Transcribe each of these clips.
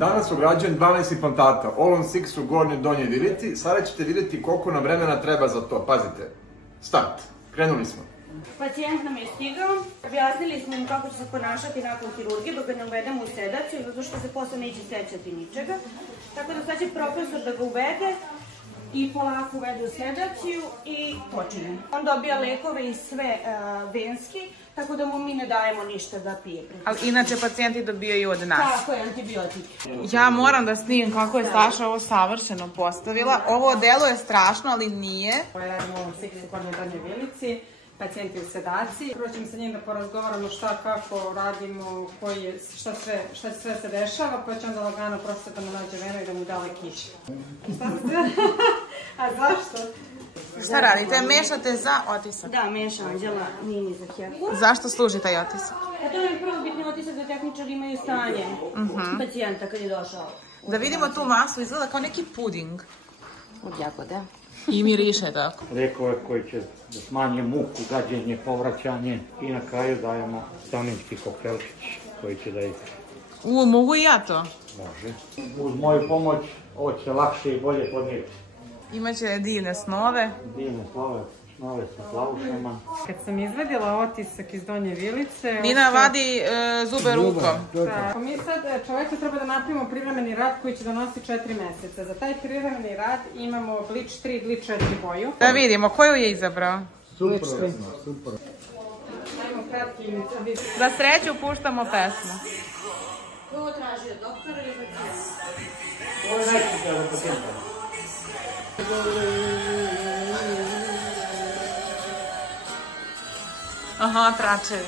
Danas ugrađujem 12 implantata, All on 6 u gornjoj donjoj vilici. Sada ćete vidjeti koliko nam vremena treba za to. Pazite, start, krenuli smo. Pacijent nam je stigao, objasnili smo mu kako će se ponašati nakon hirurgije dok ga ne uvedemo u sedaciju, zato što se posle neće sećati ničega. Tako da sad će profesor da ga uvede i polako uvede u sedaciju i počinje. On dobija lekove i sve venski, tako da mu mi ne dajemo ništa da pije. Ali inače pacijenti dobijaju od nas. Tako je, antibiotike. Ja moram da snimim kako je Staša ovo savršeno postavila. Ovo deluje strašno, ali nije. Radimo u ovom siksu gornjoj donjoj vilici, pacijenti u sedaciji. Prvo ćemo sa njim da porazgovaramo šta, kako radimo, šta sve se dešava, pa ćemo da lagano prosto da mu nađe venu i da mu da kiš. Šta se sve? A zašto? Šta radite? Mešate za otisak? Da, meša Anđela, Nini za Heku. Zašto služi taj otisak? To je prvobitni otisak da tehničari imaju stanje pacijenta kad je došao. Da vidimo tu masu, izgleda kao neki puding. Od jagode. I miriše tako. Lekove koji će da smanje muku, gađenje, povraćanje i na kraju dajemo staninski koktelčić koji će da izgleda. Mogu i ja to? Može. Uz moju pomoć ovo će lakše i bolje podnijeti. Imaće divne snove. Divne snove sa plavušama. Kad sam izvedila otisak iz donje vilice... Nina vadi zube rukom. Mi sad čoveku treba da napravimo privremeni rad koji će da nosi 4 meseca. Za taj privremeni rad imamo Bleach 3 i Bleach 4 boju. Da vidimo, koju je izabrao? Super. Dajmo kratki... Za sreću puštamo pesmu. Ko traži od doktora ili pacijenta? Ovo je najčešće za pacijenta. Aha, tračevi.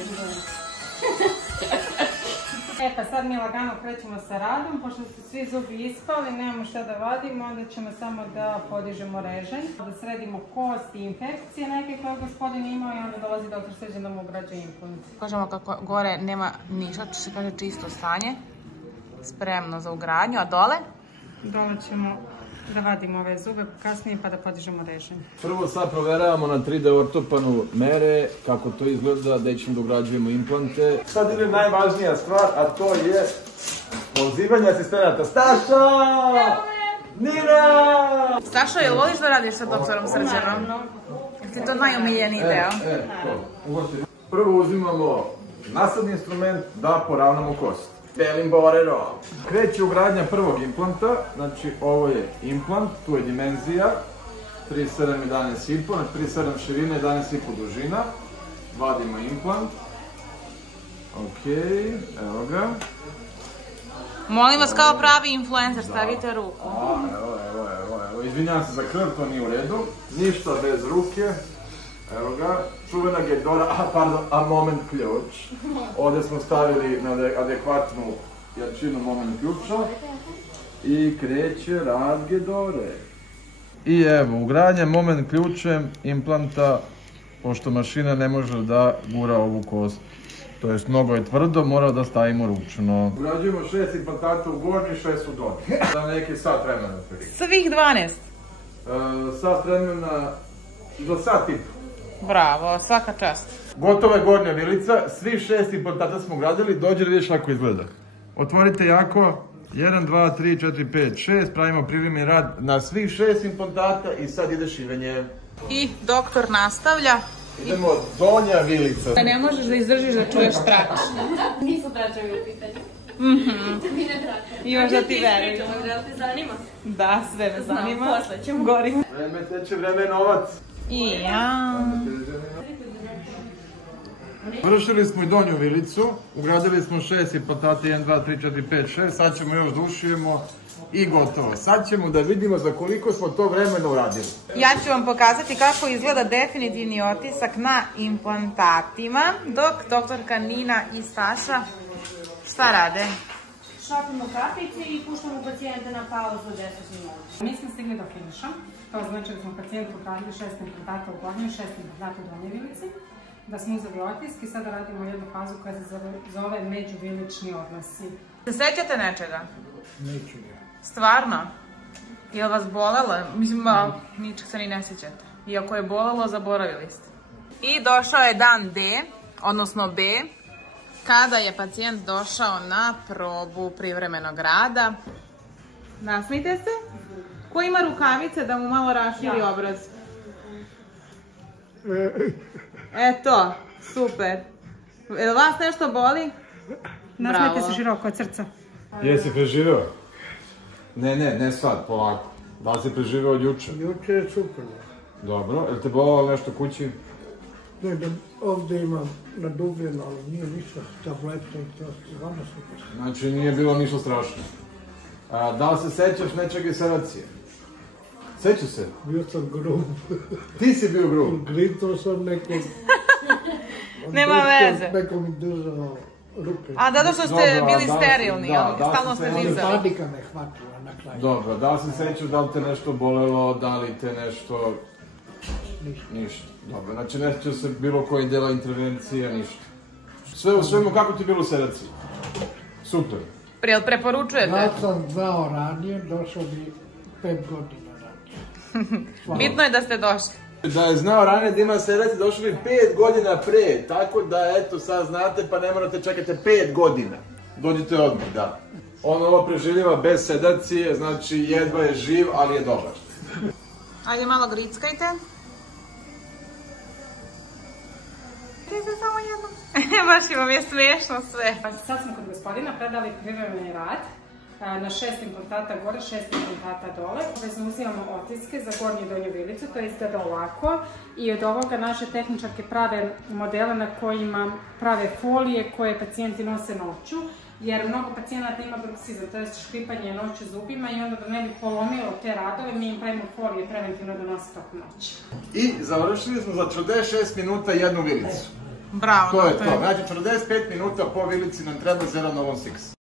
Pa sad mi lagano krećemo sa radom, pošto su svi zubi ispali, nemamo šta da vadimo, onda ćemo samo da podižemo režen, da sredimo kost i infekcije neke koje gospodin imao i onda dolazi doktor Srđan da mu ugrađuje implant. Kažemo kako gore nema ništa, se kaže čisto stanje, spremno za ugradnju, a dole? Dole ćemo da vadimo ove zube kasnije pa da podižemo režen. Prvo sad proveravamo na 3D ortopanu mere, kako to izgleda, da ćemo da ugrađujemo implante. Sad ide najvažnija stvar, a to je pozivanje asistenata. Staša! Nina! Stašo, jel voliš da radiš sa doktorom Srđanom? Ti je to najomiljeniji deo? Prvo uzimamo nasadni instrument da poravnamo kost. Pelim borerom. Kreće ugradnja prvog implanta, znači ovo je implant, tu je dimenzija, 3,7, 11,5, znači 3,7 širina, 11,5 dužina. Vadimo implant. Ok, evo ga. Molim vas kao pravi influencer, stavite ruku. Evo, izvinjam se za krv, to nije u redu. Ništa bez ruke. Evo ga, čuvena Gedora, a moment ključ. Ovdje smo stavili na adekvatnu jačinu moment ključa. I kreće rad Gedore. I evo, ugradnja moment ključem implanta, pošto mašina ne može da gura ovu kost. To jest, mnogo je tvrdo, mora da stavimo ručno. Ugrađujemo 6 implantata u gornji i 6 u donji. Za neki sat vremena. Svih 12? Sat vremena, do sat i po. Bravo, svaka čast. Gotova je gornja vilica, svih 6 implantata smo ugradili, dođe da vidiš kako izgleda. Otvorite jako, 1, 2, 3, 4, 5, 6, pravimo privremeni rad na svih 6 implantata i sad ide šivenje. I doktor nastavlja. Idemo donja vilica. Ne možeš da izdržiš da čuješ trač. Nisu tračevi u pitanju. Mi ne tračemo. Imaš da ti veruju. Da li te zanima? Da, sve me zanima. Posle ćemo. Gorim. Vreme teče, vreme je novac. I ja. Vršili smo i donju vilicu, ugradili smo 6 implantata, 1, 2, 3, 4, 5, 6, sad ćemo još da ušijemo i gotovo. Sad ćemo da vidimo za koliko smo to vremena uradili. Ja ću vam pokazati kako izgleda definitivni otisak na implantatima, dok doktorka Nina i Staša šta rade? Šapimo kapice i puštamo pacijenta na pauzu 10 minuta. Mi smo stigli do finiša, to znači da smo pacijentu uradili 6 implantata u gornjoj, 6 implantata u donjoj vilici, da smo uzeli otisk i sada radimo jednu fazu koja se zove međuvilični odnosi. Se sećate nečega? Neću. Stvarno? Je li vas bolelo? Mislim, ničeg se ni ne sjećate. Iako je bolelo, zaboravili ste. I došao je dan D, odnosno B. kada je pacijent došao na probu privremenog rada. Nasmijte se. Ko ima rukavice da mu malo raširi obraz? Eto, super. Jel vas nešto boli? Nasmijte se široko od srca. Jesi preživeo? Ne sad, polako. Da li si preživeo od juče? Juče je super. Dobro, je li te bolalo nešto kući? Ne, ovdje imam nadubljeno, ali nije ništa, tablete i to, stvarno super. Znači nije bilo ništa strašno. Da li se sećaš nečega iz sedacije? Seću se? Bio sam grub. Ti si bio grub? Gritao sam nekog. Nema veze. Neko mi držao ruke. A zato što ste bili sterilni, stalno ste dizali. Panika me hvatila na kraju. Dobro, da li se sećaš da li te nešto bolelo, da li te nešto... Ništa. Dobro, znači ne sjećaš se bilo koji dela intervencije, ništa. Sve u svemu, kako ti je bilo u sedaciji? Super. Jel preporučujete? Ja sam znao ranije, došao bi 5 godina ranije. Bitno je da ste došli. Da je znao ranije da ima sedaciju, došli bi 5 godina pre, tako da eto sad znate pa ne morate čekati 5 godina. Dođite odmah, da. On ovo preživljava bez sedacije, znači jedva je živ, ali je dobar. Ajde malo grickajte. Grickajte samo jednom. Baš vam je smiješno sve. Sad smo kod gospodina predali privremeni rad na 6 implantata gore, 6 implantata dole. Vezno uzimamo otiske za gornju i donju vilicu, to izgleda ovako. I od ovoga naše tehničarke prave modele na kojima prave folije koje pacijenti nose noću. Jer mnogo pacijenata ima bruksizam, to je škripanje noću zubima i onda da ne bi polomilo te radove, mi im pravimo folije preventivno da nose tokom noći. I završili smo za 46 minuta jednu vilicu. Bravo. To je to. Znači 45 minuta po vilici nam treba za Novon Six.